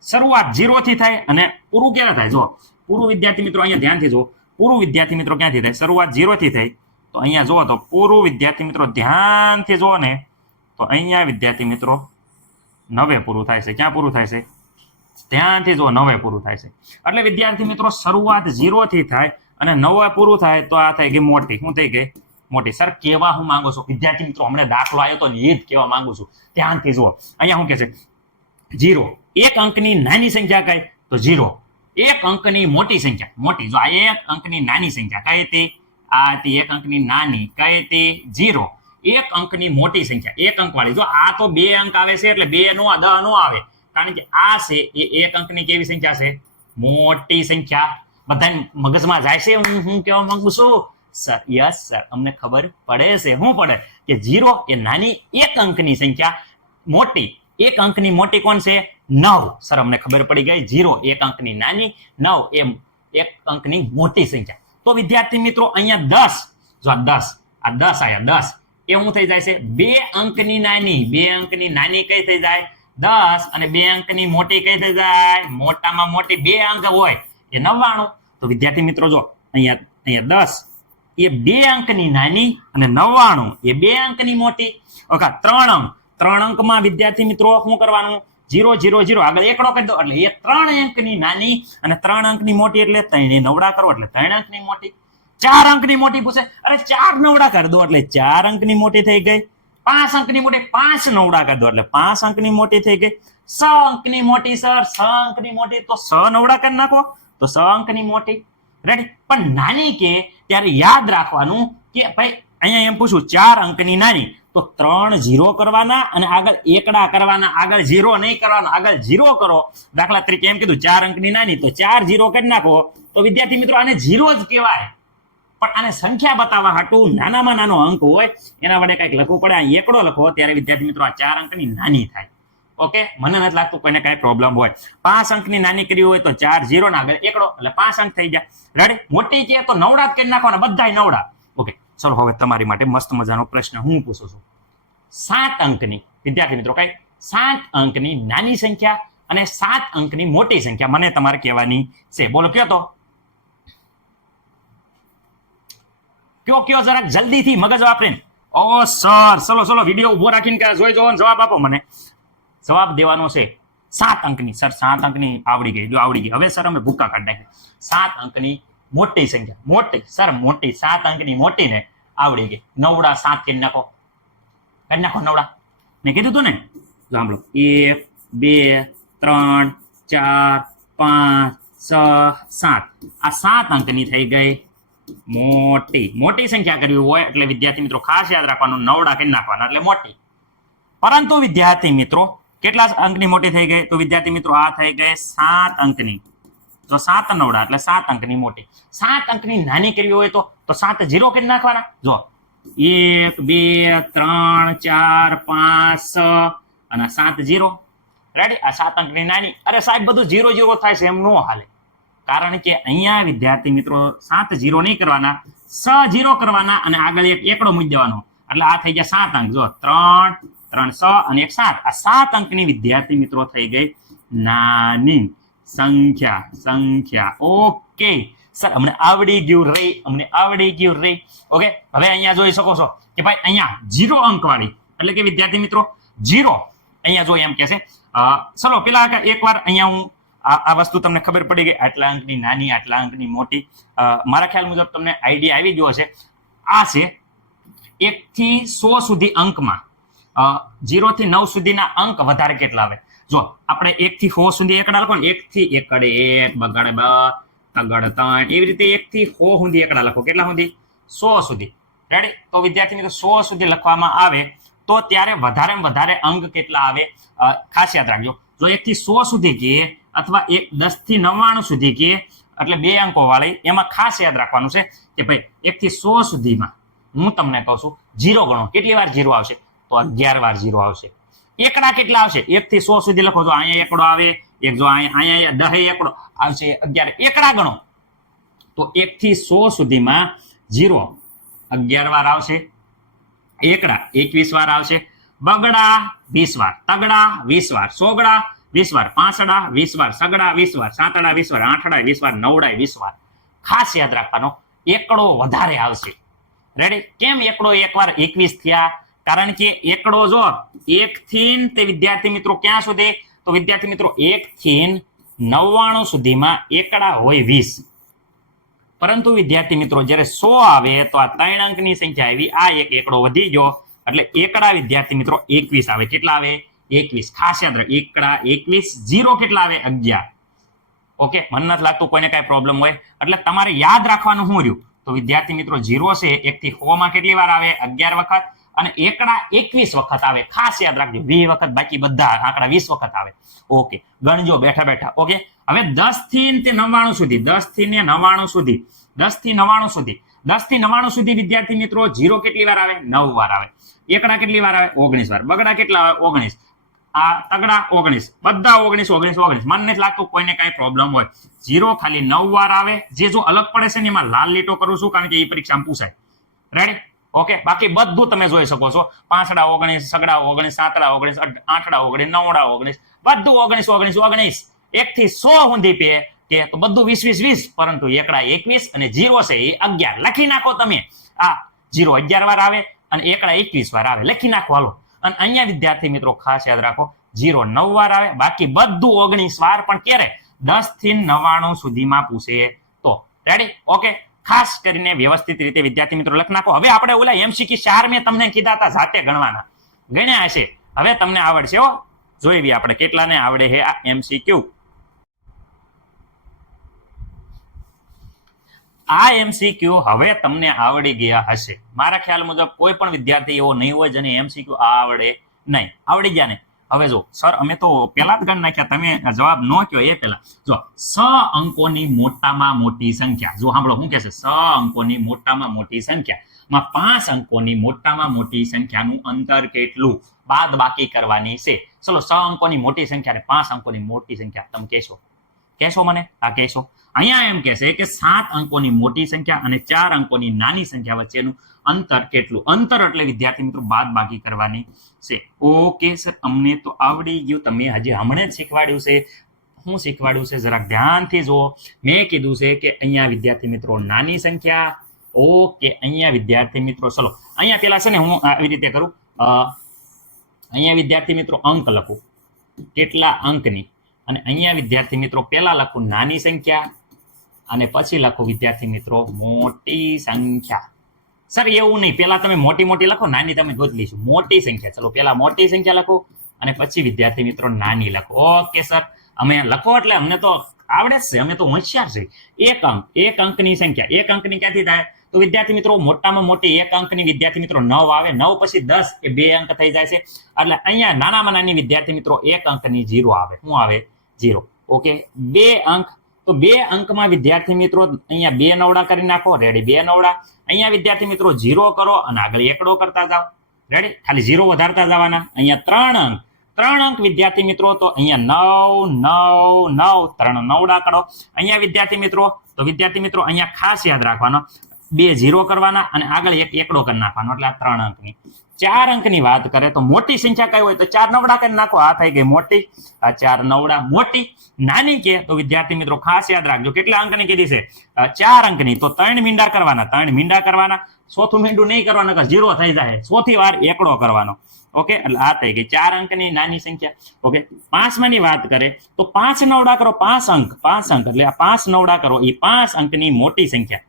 શરૂઆત 0 થી થાય અને પૂરું ક્યારે થાય? જો પૂરું વિદ્યાર્થી મિત્રો અહીંયા ધ્યાનથી જુઓ. પૂરું વિદ્યાર્થી મિત્રો ક્યાંથી થાય? શરૂઆત 0 થી થાય. તો અહીંયા જુઓ તો પૂરું વિદ્યાર્થી મિત્રો ધ્યાનથી જુઓ ને તો અહીંયા વિદ્યાર્થી મિત્રો 9 પૂરું થાય છે. ક્યાં પૂરું થાય છે? ધ્યાનથી જુઓ, 9 પૂરું થાય છે. એટલે વિદ્યાર્થી મિત્રો શરૂઆત 0 થી થાય અને 9 પૂરું થાય તો આ થઈ ગઈ મોટી. શું થઈ ગઈ? મોટી. સર કેવા હું માંગુ છું વિદ્યાર્થી મિત્રો? હમણાં દાખલો આવ્યો તો એ જ કહેવા માંગુ છું. ધ્યાનથી જુઓ. અહીંયા શું કહે છે? 0. 1 અંકની નાની સંખ્યા કઈ? તો 0. 1 અંકની મોટી સંખ્યા મોટી. જો આ 1 અંકની નાની સંખ્યા કઈ હતી? આ હતી 1 અંકની નાની. કઈ હતી? 0. 1 અંકની મોટી સંખ્યા 1 અંક વાળી. જો આ તો 2 અંક આવે છે એટલે 2 નો 10 નો આવે. કારણ કે આ છે એ 1 અંકની કેવી સંખ્યા છે? મોટી સંખ્યા. બધા મગજમાં જાય છે હું કહેવા માંગુ છું? સર યસ સર, અમને ખબર પડે છે. શું પડે? કે 0 એ નાની 1 અંકની સંખ્યા, મોટી 1 અંકની મોટી કોણ છે? 9. સર અમને ખબર પડી ગઈ. 0 1 અંકની નાની, 9 એ 1 અંકની મોટી સંખ્યા. તો વિદ્યાર્થી મિત્રો અહીંયા 10. જો આ 10 આયા 10 એ શું થઈ જાય છે? 2 અંકની નાની. 2 અંકની નાની કઈ થઈ જાય? 10 અને 2 અંકની મોટી કઈ થઈ જાય? મોટામાં મોટી 2 અંક હોય એ 99. તો વિદ્યાર્થી મિત્રો જો અહીંયા 10 એ 2 અંકની નાની અને 99 એ 2 અંકની મોટી. ઓકે, 3 અંક, 3 અંકમાં વિદ્યાર્થી મિત્રો શું કરવાનું? 0 0 0 આગળ એકડો કરી દો એટલે એ 3 અંકની નાની અને 3 અંકની મોટી એટલે 3 નવડા કરો એટલે 3 અંકની મોટી. 4 અંકની મોટી પૂછે, અરે 4 નવડા કરી દો એટલે 4 અંકની મોટી થઈ ગઈ. 5 અંકની મોટી 5 નવડા કરી દો એટલે 5 અંકની મોટી થઈ ગઈ. 6 અંકની મોટી સર, 6 અંકની મોટી તો 6 નવડા કરી નાખો તો 6 અંકની મોટી. રેડી? પણ નાની કે ત્યારે યાદ રાખવાનું કે ભાઈ અહીંયા એમ પૂછું 4 અંકની નાની તો 3 0 કરવાના અને આગળ એકડા કરવાના, આગળ 0 નહીં કરવાનો, આગળ 0 કરો. દાખલા તરીકે એમ કીધું 4 અંકની નાની તો 4 0 કરી નાખો તો વિદ્યાર્થી મિત્રો આને 0 જ કહેવાય. પણ આને સંખ્યા બતાવવા હાટું નાનામાં નાનો અંક હોય એના વડે કંઈક લખવું પડે. આ એકડો લખો ત્યારે વિદ્યાર્થી મિત્રો આ 4 અંકની નાની થાય. ઓકે, મને નથી લાગતું કોઈને કાંઈ પ્રોબ્લેમ હોય. 5 અંકની નાની કરી હોય તો 4 0 ના આગળ એકડો એટલે 5 અંક થઈ જાય. રેડી? મોટી છે તો નવડા જ કરી નાખવાના, બધાય નવડા. ઓકે, ચલો હવે તમારી માટે મસ્ત મજાનો પ્રશ્ન હું પૂછું છું. 7 અંકની વિદ્યાર્થી મિત્રો કઈ 7 અંકની નાની સંખ્યા અને 7 અંકની મોટી સંખ્યા મને તમારે કહેવાની છે. બોલો કયો તો કયો જરાક જલ્દીથી મગજ વાપરીને. ઓ સર, ચલો વિડીયો ઉભો રાખીને જોઈ જોવો જવાબ આપો મને. જવાબ દેવાનો છે 7 અંકની. સર 7 અંકની આવડી ગઈ. હવે સર અમે ભૂકા કાઢી નાખી. 7 અંકની મોટી સંખ્યા, મોટી સર મોટી 7 અંકની મોટી ને આવડી ગઈ. નવડા 7 કરી નાખો નવડા. મેં કીધું તું ને, સાંભળો 1 2 3 4 5 6 7. આ 7 અંકની થઈ ગઈ મોટી સંખ્યા કરવી હોય એટલે વિદ્યાર્થી મિત્રો ખાસ યાદ રાખવાનું, નવડા કરી નાખવાના એટલે મોટી. પરંતુ વિદ્યાર્થી મિત્રો કેટલા અંકની મોટી થઈ ગઈ? તો વિદ્યાર્થી મિત્રો આ થઈ ગઈ 7 અંકની. તો 7 નવડા એટલે 7 અંકની મોટી. 7 અંકની નાની કરવી હોય તો 7 0 કરી નાખવાના. જો 1 2 3 4 5 6 અને 7 0. રેડી? આ 7 અંકની નાની. અરે સાહેબ બધું 0 0 થાય છે, એમ ન હાલે. કારણ કે અહીંયા વિદ્યાર્થી મિત્રો 7 0 નહીં કરવાના, 6 0 કરવાના અને આગળ એક એકડો મૂકી દેવાનો એટલે આ થઈ ગયા 7 અંક. જો 3 3 6 અને 1 7. આ 7 અંકની વિદ્યાર્થી મિત્રો થઈ ગઈ નાની સંખ્યા. ઓકે સર, અમને આવડી ગયું રે. ઓકે, હવે અહીંયા જોઈ શકો છો કે ભાઈ અહીંયા 0 અંક વાળી એટલે કે વિદ્યાર્થી મિત્રો 0 અહીંયા જો એમ કે છે. ચલો પેલા એકવાર અહીંયા હું આ વસ્તુ તમને ખબર પડી ગઈ, આટલા અંકની નાની, આટલા અંકની મોટી. મારા ખ્યાલ મુજબ તમને આઈડિયા આવી ગયો હશે. આ છે 1 થી 100 સુધી અંકમાં 0 થી 9 સુધીના અંક વધારે કેટલા આવે? જો આપણે 1 થી 100 સુધી એકડા લખો ને, 1 થી એકડે 1, બગડે 2, તગડ 3, એવી રીતે 1 થી 100 સુધી એકડા લખો. કેટલા સુધી? 100 સુધી. રેડી? તો વિદ્યાર્થી મિત્રો 100 સુધી લખવામાં આવે તો ત્યારે વધારે અંક કેટલા આવે? ખાસ યાદ રાખજો. જો 1 થી 100 સુધી કહીએ અથવા 10 થી 99 સુધી કહીએ એટલે 2 અંકો વાળી, એમાં ખાસ યાદ રાખવાનું છે કે ભાઈ 1 થી 100 સુધીમાં હું તમને કહું છું 0 ગણો. કેટલી વાર 0 આવશે? તો 11 વાર 0 આવશે. એકડા કેટલા આવશે? 1 થી 100 સુધી લખો. જો અહીંયા એકડો આવે, એક જો અહીંયા 10 એકડો આવશે, 11 એકડા ગણો તો 1 થી 100 સુધીમાં 0 11 વાર આવશે. એકડા 21 વાર આવશે. બગડા 20 વાર, તગડા 20 વાર, સોગડા 20 વાર, પાંસડા 20 વાર, સગડા 20 વાર, સાતડા 20 વાર, આઠડા 20 વાર, નવડા 20 વાર. ખાસ યાદ રાખવાનો, એકડો વધારે આવશે. રેડી? કેમ એકડો એકવાર 21 થયા? કારણ કે એકડો જો 1 થી તે વિદ્યાર્થી મિત્રો ક્યાં સુધી? તો વિદ્યાર્થી મિત્રો 1 થી 99 સુધીમાં એકડા હોય 20. પરંતુ વિદ્યાર્થી મિત્રો જ્યારે 100 આવે તો આ 3 અંકની સંખ્યા આવી, આ એક એકડો વધી ગયો એટલે એકડા વિદ્યાર્થી મિત્રો 21 આવે. કેટલા આવે? 21. ખાસ યાદ રાખ, એકડા 21, 0 કેટલા આવે? 11. ઓકે, મને નથી લાગતું કોઈને કાંઈ પ્રોબ્લેમ હોય. એટલે તમારે યાદ રાખવાનું શું રહ્યું? તો વિદ્યાર્થી મિત્રો 0 છે 1 થી 100 માં કેટલી વાર આવે? 11 વખત. અને એકડા 21 વખત આવે. ખાસ યાદ રાખજો, 20 વખત, બાકી બધા આંકડા 20 વખત આવે. ઓકે, ગણજો બેઠા. ઓકે, હવે 10 થી 99 સુધી, 10 થી 99 સુધી, 10 થી 99 સુધી, 10 થી 99 સુધી વિદ્યાર્થી મિત્રો 0 કેટલી વાર આવે? 9 વાર આવે. એકડા કેટલી વાર આવે? 19 વાર. બગડા કેટલા આવે? 19. આ તગડા 19. બધા 19. મને નથી લાગતું કોઈને કાંઈ પ્રોબ્લેમ હોય. 0 ખાલી 9 વાર આવે. જે જો અલગ પડે છે ને એમાં લાલ લીટો કરું છું કારણ કે એ પરીક્ષામાં પૂછાય. રેડી? ઓકે, બાકી બધું તમે જોઈ શકો છો. 5 19, 6 19, 7 19, 8 19, 9 19, બધું 19 19 19, 1 થી 100 સુધી કે તો બધું 20 20 20, પરંતુ એકડા 21 અને 0 છે એ 11. લખી નાખો તમે. આ 0 11 વાર આવે અને એકડા 21 વાર આવે. લખી નાખો હાલો. અને અહીંયા વિદ્યાર્થી મિત્રો ખાસ યાદ રાખો, 0 9 વાર આવે, બાકી બધું 19 વાર. પણ ક્યારે? 10 થી 99 સુધીમાં પૂછે તો. રેડી? ઓકે, ખાસ કરીને વ્યવસ્થિત રીતે વિદ્યાર્થી મિત્રો લખ નાખો. હવે આપણે ઓલા MCQ 4 મેં તમને કીધા હતા જાતે ગણવાના, ગણ્યા હશે. હવે તમને આવડશે હો. જોઈએ આપણે કેટલાને આવડે છે આ MCQ. આ MCQ હવે તમને આવડી ગયા હશે. મારા ખ્યાલ મુજબ કોઈ પણ વિદ્યાર્થી એવો નહીં હોય જેને MCQ આવડે નહીં. આવડી ગયા ને? હવે જો સર અમે તો પેલા જ ગણ નાખ્યા, તમે જવાબ ન કહો એ પેલા જો 6 અંકોની મોટામાં મોટી સંખ્યા. જો સાંભળો શું કહે છે, 6 અંકોની મોટામાં મોટી સંખ્યામાં 5 અંકોની મોટામાં મોટી સંખ્યાનું અંતર કેટલું? બાદ બાકી કરવાની છે. ચલો 6 અંકોની મોટી સંખ્યા અને 5 અંકોની મોટી સંખ્યા તમે કહેશો મને? આ કહેશો. અહીંયા એમ કહેશે કે 7 અંકોની મોટી સંખ્યા અને 4 અંકોની નાની સંખ્યા વચ્ચેનું અંતર કેટલું? અંતર એટલે વિદ્યાર્થી મિત્રો બાદ બાકી કરવાની છે. ઓકે સર, અમને તો આવડી ગયું. તમે હજી હમણાં જ શીખવાડ્યું છે. શું શીખવાડ્યું છે જરાક ધ્યાનથી જુઓ. મેં કીધું છે કે અહીંયા વિદ્યાર્થી મિત્રો નાની સંખ્યા. ઓકે, અહીંયા વિદ્યાર્થી મિત્રો ચલો અહીંયા પેલા છે ને હું આવી રીતે કરું. અહીંયા વિદ્યાર્થી મિત્રો અંક લખું, કેટલા અંકની, અને અહીંયા વિદ્યાર્થી મિત્રો પેલા લખું નાની સંખ્યા અને પછી લખો વિદ્યાર્થી મિત્રો મોટી સંખ્યા. સર એવું નહીં, પેલા તમે મોટી મોટી લખો, નાની તમે ગોત લઈશું. મોટી સંખ્યા, ચલો પેલા મોટી સંખ્યા લખો અને પછી વિદ્યાર્થી મિત્રો નાની લખો. ઓકે સર, અમે લખો એટલે અમને તો આવડે જ છે, અમે તો હોશિયાર છે. એક અંકની સંખ્યા, એક અંકની ક્યાંથી થાય? તો વિદ્યાર્થી મિત્રો મોટામાં મોટી એક અંકની વિદ્યાર્થી મિત્રો 9 આવે. 9 પછી 10 એ 2 અંક થઈ જાય છે. એટલે અહીંયા નાનામાં નાની વિદ્યાર્થી મિત્રો એક અંકની 0 આવે. શું આવે? 0. ઓકે, 2 અંક. તો 2 અંકમાં વિદ્યાર્થી મિત્રો અહીંયા 2 નવડા કરી નાખો. રેડી? 2 નવડા. અહીંયા વિદ્યાર્થી મિત્રો 0 કરો અને આગળ એકડો કરતા જાઓ. રેડી? ખાલી 0 વધારતા જવાના. અહીંયા 3 અંક વિદ્યાર્થી મિત્રો, તો અહીંયા 9 9 9, 3 નવડા કરો. અહીંયા વિદ્યાર્થી મિત્રો, તો વિદ્યાર્થી મિત્રો અહીંયા ખાસ યાદ રાખવાનો, 2 0 કરવાના અને આગળ એક એકડો કરી નાખવાનો. એટલે આ 3 અંકની. 4 અંકની વાત કરે તો મોટી સંખ્યા કઈ હોય તો 4 નવડા કરી નાખો. આ થઈ ગઈ મોટી. આ 4 નવડા મોટી. નાની કે તો વિદ્યાર્થી મિત્રો ખાસ યાદ રાખજો, કેટલા અંકની કીધી છે? 4 અંકની. તો 3 મીંડા કરવાના. 3 મીંડા કરવાના. ચોથું મીંડું નહીં કરવાનું, 0 થઈ જાય. ચોથી વાર એકડો કરવાનો. ઓકે, એટલે આ થઈ ગઈ 4 અંકની નાની સંખ્યા. ઓકે, 5માની વાત કરે તો 5 નવડા કરો. 5 અંક એટલે આ 5 નવડા કરો એ 5 અંકની મોટી સંખ્યા.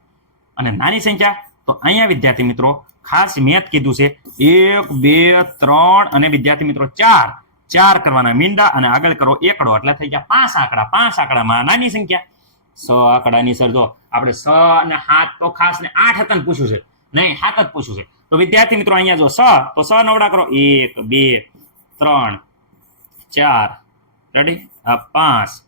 અને નાની સંખ્યા તો અહીંયા વિદ્યાર્થી મિત્રો ખાસ મેથ કીધું છે 1 2 3 અને વિદ્યાર્થી મિત્રો 4 કરવાના મીંડા અને આગળ કરો એકડો. એટલે થઈ ગયા 5 આંકડા. 5 આંકડામાં નાની સંખ્યા 6 આંકડાની. સર જો આપણે 6 અને 7 તો ખાસ ને 8 હતા ને પૂછ્યું છે, નહીં 7 જ પૂછ્યું છે. તો વિદ્યાર્થી મિત્રો અહીંયા જો 6 તો 6 નવડા કરો. 1 2 3 4. રેડી? આ 5.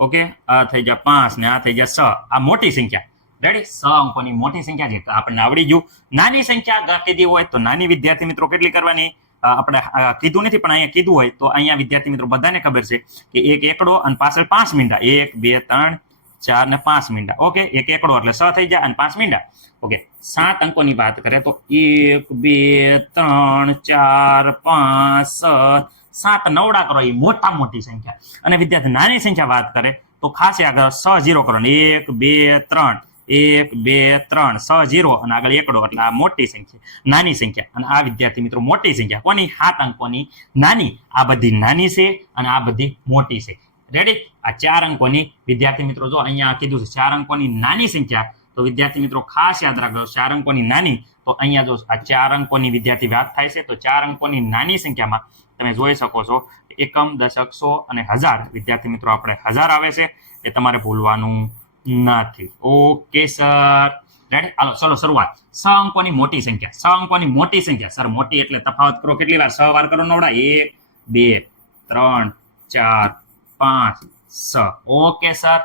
ઓકે, આ થઈ ગયા 5 ને આ થઈ ગયા 6. આ મોટી સંખ્યા. રેડી? 6 અંકોની મોટી સંખ્યા છે. આપણને આવડી ગયું. નાની સંખ્યા કીધી હોય તો નાની વિદ્યાર્થી મિત્રો કેટલી કરવાની? આપણે કીધું નથી પણ અહીંયા કીધું હોય તો અહીંયા વિદ્યાર્થી મિત્રો બધાને ખબર છે કે એક એકડો અને પાછળ 5 મીંડા. 1 2 3 4 ને 5 મીંડા. ઓકે, એક એકડો એટલે 6 થઈ જાય અને 5 મીંડા. ઓકે, 7 અંકોની વાત કરે તો 1 2 3 4 5 6. 7 નવડા કરો એ મોટા મોટી સંખ્યા. અને વિદ્યાર્થી નાની સંખ્યા વાત કરે તો ખાસ આગળ 6 0 કરો. 1 2 3 1 2 3 6 0 અને આગળ એકડો. એટલે આ મોટી સંખ્યા, નાની સંખ્યા. અને આ વિદ્યાર્થી મિત્રો મોટી સંખ્યા કોની? 7 અંકોની નાની. આ બધી નાની છે અને આ બધી મોટી છે. રેડી? આ 4 અંકોની વિદ્યાર્થી મિત્રો જો અહીંયા કીધું છે 4 અંકોની નાની સંખ્યા. તો વિદ્યાર્થી મિત્રો ખાસ યાદ રાખજો 4 અંકોની નાની. તો અહીંયા જો આ 4 અંકોની વિદ્યાર્થી વાત થાય છે તો 4 અંકોની નાની સંખ્યામાં તમે જોઈ શકો છો એકમ, દશક, 100 અને 1000. વિદ્યાર્થી મિત્રો આપણે 1000 આવે છે, એ તમારે ભૂલવાનું નથી. Okay sir, ready? હાલો ચલો શરૂઆત. 6 અંકોની મોટી સંખ્યા. 6 અંકોની મોટી સંખ્યા. સર મોટી એટલે તફાવત કરો કેટલી વાર? 6 વાર કરો નવડા. 1 2 3 4 5 6. ઓકે સર,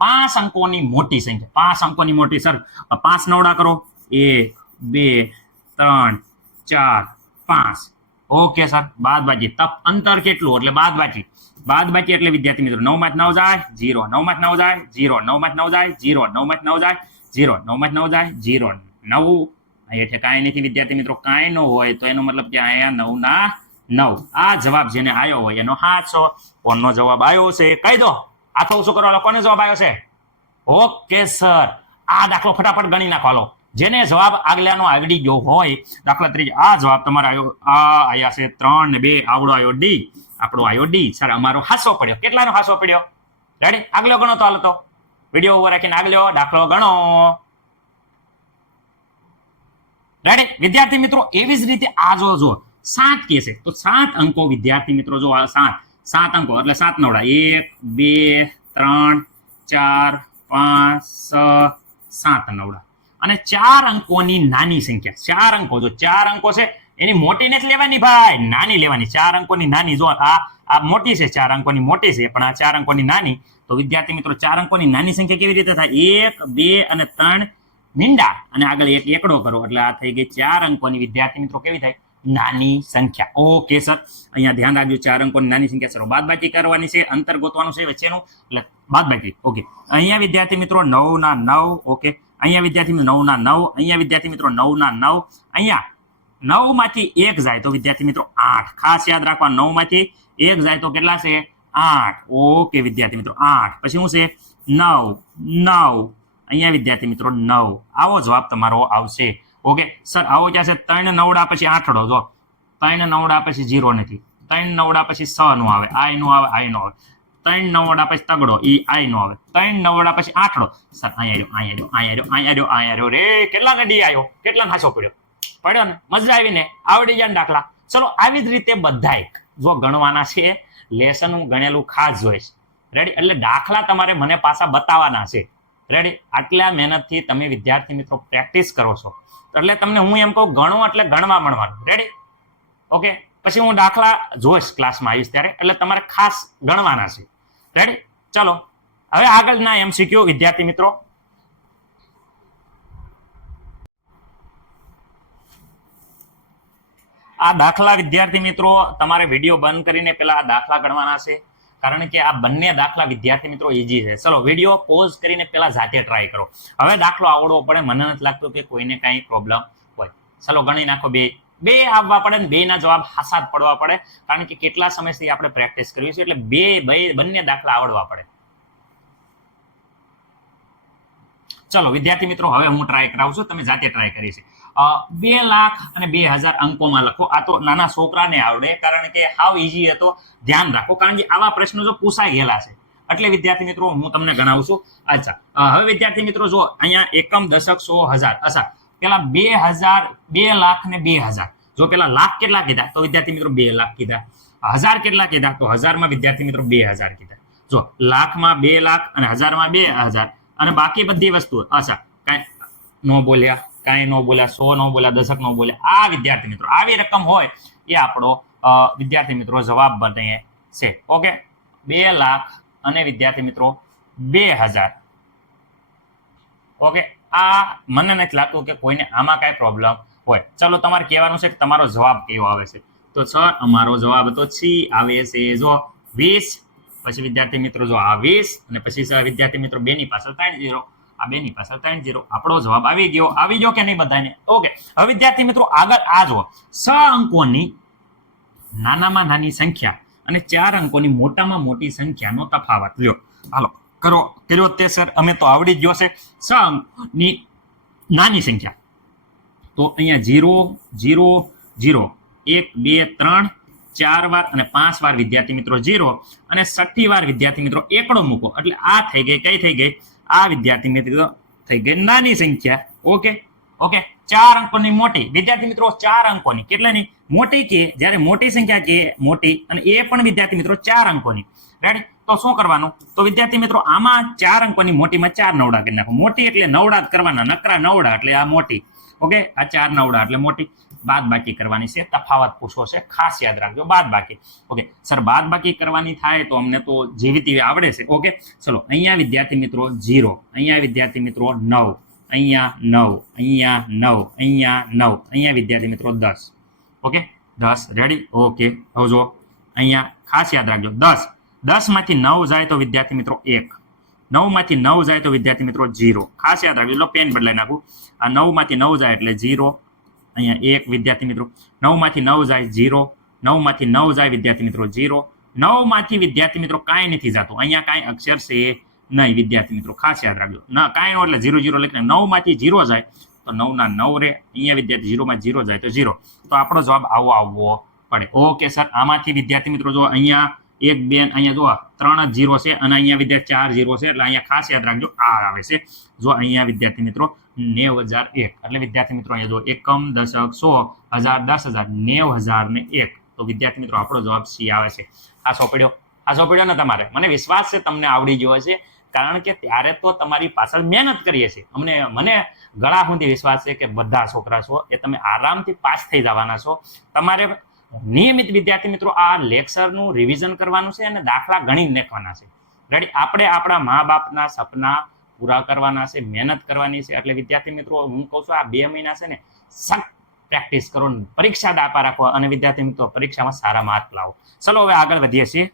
5 અંકોની મોટી સંખ્યા. 5 અંકોની મોટી. સર 5 નવડા કરો. 1 2 3 4 5. ઓકે સર, બાદબાકી. અંતર કેટલું એટલે બાદબાકી. બાદબાકી એટલે વિદ્યાર્થી મિત્રો 9 માંથી 9 જાય 0, 9 માંથી 9 જાય 0, 9 માંથી 9 જાય 0, 9 માંથી 9 જાય 0, 9 માંથી 9 જાય 0, 9 અહીંયા કાંઈ નથી વિદ્યાર્થી મિત્રો, કાંઈ ન હોય તો એનો મતલબ કે અહીંયા 9 ના 9. આ જવાબ જેને આવ્યો હોય એનો હાચો. કોનો જવાબ આવ્યો છે કહી દો. આખો શું કરો, કોનો જવાબ આવ્યો છે? ઓકે સર, આ દાખલો ફટાફટ ગણી નાખો. હાલો, જેને જવાબ આગલાનો આવડી ગયો હોય, દાખલા તરીકે આ જવાબ તમારો આવ્યો, આ આયા છે 3 ને 2, આવડો આવ્યો ડી, આપણો આવ્યો ડી. સર અમારો હાસો પડ્યો. કેટલાનો હાસો પડ્યો? રેડી? આગલો ગણો તો હાલો, તો વિડીયો ઉપર રાખીને આગલો દાખલો ગણો. રેડી વિદ્યાર્થી મિત્રો? એવી જ રીતે આ જો 7 કે છે તો 7 અંકો વિદ્યાર્થી મિત્રો, જો આ 7 અંકો એટલે 7 નવડા, 1 2 3 4 5 6 7 નવડા. અને 4 અંકોની નાની સંખ્યા, 4 અંકો, જો 4 અંકો છે એની મોટી નથી લેવાની ભાઈ, નાની લેવાની. 4 અંકોની નાની, જો આ મોટી છે, 4 અંકોની મોટી છે, પણ આ 4 અંકોની નાની. તો વિદ્યાર્થી મિત્રો 4 અંકોની નાની સંખ્યા કેવી રીતે થાય? 1 2 અને 3 મીંડા અને આગળ એક એકડો કરો એટલે આ થઈ ગઈ 4 અંકોની વિદ્યાર્થી મિત્રો કેવી થાય? નાની સંખ્યા. ઓકે સર, અહીંયા ધ્યાન રાખજો, 4 અંકોની નાની સંખ્યા. સર બાદબાકી કરવાની છે, અંતર ગોતવાનું છે વચ્ચેનું, એટલે બાદબાકી. ઓકે, અહીંયા વિદ્યાર્થી મિત્રો 9 ના 9. ઓકે, અહીંયા વિદ્યાર્થી મિત્રો 9 ના 9, અહીંયા વિદ્યાર્થી મિત્રો 9 ના 9, અહીંયા 9 માંથી 1 જાય તો વિદ્યાર્થી મિત્રો 8. ખાસ યાદ રાખવા, 9 માંથી 1 જાય તો કેટલા છે? 8. ઓકે વિદ્યાર્થી મિત્રો 8. પછી શું છે? 9 9. અહીંયા વિદ્યાર્થી મિત્રો 9. આવો જવાબ તમારો આવશે. ઓકે સર, આવો ક્યાં છે? 3 નવડા પછી 8ડો. જો 3 નવડા પછી 0 નથી, 3 નવડા પછી 6 નો આવે, આ નો આવે, આ નો આવે. 3 નવડા પછી તગડો, ઈ આ નો આવે. 3 નવડા પછી 8ડો. સર અહીંયા રહ્યો રે. કેટલા ગડી આવ્યો? કેટલા હાસો પડ્યો ને? મજા આવી ને? આવડી જાય ને દાખલા? ચલો આવી જ રીતે બધાય જો ગણવાના છે. લેસન હું ગણેલું ખાસ જોઈશ. રેડી? એટલે દાખલા તમારે મને પાછા બતાવવાના છે. રેડી? આટલા મહેનતથી તમે વિદ્યાર્થી મિત્રો પ્રેક્ટિસ કરો છો, એટલે તમને હું એમ કહું ગણો એટલે ગણવા મળવાનું. રેડી? ઓકે, પછી હું દાખલા જોઈશ ક્લાસમાં આવીશ ત્યારે, એટલે તમારે ખાસ ગણવાના છે. રેડી? ચલો હવે આગળના MCQ વિદ્યાર્થી મિત્રો. આ દાખલા વિદ્યાર્થી મિત્રો તમારે વિડીયો બંધ કરીને પેલા આ દાખલા ગણવાના છે, કારણ કે આ બંને દાખલા વિદ્યાર્થી મિત્રો ઈઝી છે. ચલો વિડીયો પોઝ કરીને પેલા જાતે ટ્રાય કરો. હવે દાખલો આવડવો પડે, મને નથી લાગતું કે કોઈને કઈ પ્રોબ્લેમ હોય. ચલો ગણી નાખો. બે આવવા પડે ને 2 ના જવાબ હાસા જ પડવા પડે, કારણ કે કેટલા સમયથી આપણે પ્રેક્ટિસ કરવી છે, એટલે બંને દાખલા આવડવા પડે. ચલો વિદ્યાર્થી મિત્રો હવે હું ટ્રાય કરાવું છું, તમે જાતે ટ્રાય કરી છે. 2 લાખ અને 2000 અંકોમાં લખો. આ તો નાના છોકરાને આવડે, કારણ કે હાવ ઈઝી હતો. ધ્યાન રાખો, કારણ કે આવા પ્રશ્નો જો પૂછાઈ ગયેલા છે, એટલે વિદ્યાર્થી મિત્રો હું તમને ગણાવું છું. અચ્છા, હવે વિદ્યાર્થી મિત્રો જો અહીંયા એકમ, દશક, 100, 1000. અચ્છા, પેલા 2000, 2 લાખ ને 2000. જો પેલા લાખ કેટલા કીધા તો વિદ્યાર્થી મિત્રો 2 લાખ કીધા. 1000 કેટલા કીધા તો 1000 માં વિદ્યાર્થી મિત્રો 2000 કીધા. જો લાખમાં 2 લાખ અને 1000માં 2000 અને બાકી બધી વસ્તુઓ. અચ્છા, કાંઈ ન બોલ્યા, કાંઈ ન બોલ્યા, 100 ન બોલ્યા, દશક ન બોલ્યા. આ વિદ્યાર્થી મિત્રો આવી રકમ હોય એ આપણો વિદ્યાર્થી મિત્રો જવાબ બને છે. ઓકે, 2 લાખ અને વિદ્યાર્થી મિત્રો 2000. ઓકે, આ મને નથી લાગતું કે કોઈને આમાં કાંઈ પ્રોબ્લેમ હોય. ચલો તમારે કહેવાનું છે કે તમારો જવાબ કેવો આવે છે. તો સર અમારો જવાબ તો સી આવે છે. જો 20, પછી વિદ્યાર્થી મિત્રો જો આ 20 અને પછી વિદ્યાર્થી મિત્રો 2 ની પાછળ 3 0, આ 2 ની પાછળ 3 0. આપણો જવાબ આવી ગયો કે નહીં બધાને? ઓકે, હવે વિદ્યાર્થી મિત્રો આગળ આ જો 6 અંકોની નાનામાં નાની સંખ્યા અને 4 અંકોની મોટામાં મોટી સંખ્યાનો તફાવત લ્યો. હાલો કર્યો તે સર, અમે તો આવડી જ ગયો છે. 6 અંકની નાની સંખ્યા તો અહીંયા 0 0 0, 1 2 3 4 વાર અને 5 વાર વિદ્યાર્થી મિત્રો 0 અને 6ઠી વાર વિદ્યાર્થી મિત્રો એકડો મૂકો, એટલે આ થઈ ગઈ કઈ થઈ ગઈ? આ વિદ્યાર્થી મિત્રો થઈ ગઈ નાની સંખ્યા. ઓકે ઓકે, 4 અંકોની મોટી વિદ્યાર્થી મિત્રો, 4 અંકોની કેટલાની મોટી કે જ્યારે મોટી સંખ્યા કે મોટી, અને એ પણ વિદ્યાર્થી મિત્રો 4 અંકોની. રેડી? તો શું કરવાનું? તો વિદ્યાર્થી મિત્રો આમાં 4 અંકોની મોટીમાં 4 નવડા કરી નાખો. મોટી એટલે નવડા જ કરવાના, નકરા નવડા એટલે આ મોટી. ઓકે, આ 4 નવડા એટલે મોટી. બાદ બાકી કરવાની છે, તફાવત પૂછવો છે, ખાસ યાદ રાખજો. બાદ બાકી. ઓકે સર, બાદ બાકી કરવાની થાય તો અમને તો જેવી તેવી આવડે છે. ઓકે ચલો, અહીંયા વિદ્યાર્થી મિત્રો 0, અહીંયા વિદ્યાર્થી મિત્રો 9, અહીંયા 9, અહીંયા 9, અહીંયા 9, અહીંયા વિદ્યાર્થી મિત્રો 10. ઓકે 10. રેડી? ઓકે, હવે જો અહીંયા ખાસ યાદ રાખજો 10 માંથી 9 જાય તો વિદ્યાર્થી મિત્રો 1, 9 માંથી 9 જાય તો વિદ્યાર્થી મિત્રો 0. ખાસ યાદ રાખજો, એટલે પેન બદલાઈ નાખું. આ 9 માંથી 9 જાય એટલે 0. અહીંયા 1 વિદ્યાર્થી મિત્રો. 9 માંથી 9 જાય 0. 9 માંથી 9 જાય વિદ્યાર્થી મિત્રો 0. 9 માંથી વિદ્યાર્થી મિત્રો કાંઈ નથી જતું. અહીંયા કાંઈ અક્ષર છે નહીં વિદ્યાર્થી મિત્રો, ખાસ યાદ રાખજો. ના કાંઈ નો એટલે 0 0 લખીને 9 માંથી 0 જાય તો 9 ના 9 રે. અહીંયા વિદ્યાર્થી 0 માં 0 જાય તો 0. તો આપણો જવાબ આવો આવવો પડે. ઓકે સર, આમાંથી વિદ્યાર્થી મિત્રો જો અહીંયા 1 2 અહીંયા જો 3 જ 0 છે અને અહીંયા વિદ્યાર્થી 4 0 છે, એટલે અહીંયા ખાસ યાદ રાખજો આ આવે છે. જો અહીંયા વિદ્યાર્થી મિત્રો 90001, એટલે વિદ્યાર્થી મિત્રો અહીંયા જો એકમ, દશક, 100, 1000, 10,000, 90,001, તો વિદ્યાર્થી મિત્રો આપણો જવાબ સી આવે છે. આ સોંપડ્યો ને તમારે, મને વિશ્વાસ છે તમને આવડી ગયો હશે, કારણ કે ત્યારે તો તમારી પાછળ મહેનત કરીએ છીએ. મને ગળા સુધી વિશ્વાસ છે કે બધા છોકરા છો એ તમે આરામથી પાસ થઈ જવાના છો. તમારે નિયમિત વિદ્યાર્થી મિત્રો આ લેક્ચરનું રિવિઝન કરવાનું છે અને દાખલા ગણી નાખવાના છે. રેડી? આપણે આપણા મા બાપના સપના પૂરા કરવાના છે, મહેનત કરવાની છે. એટલે વિદ્યાર્થી મિત્રો હું કહું છું આ 2 મહિના છે ને સખત પ્રેક્ટિસ કરો, પરીક્ષા દાપા રાખો અને વિદ્યાર્થી મિત્રો પરીક્ષામાં સારા માર્ક લાવો. ચલો હવે આગળ વધીએ છીએ.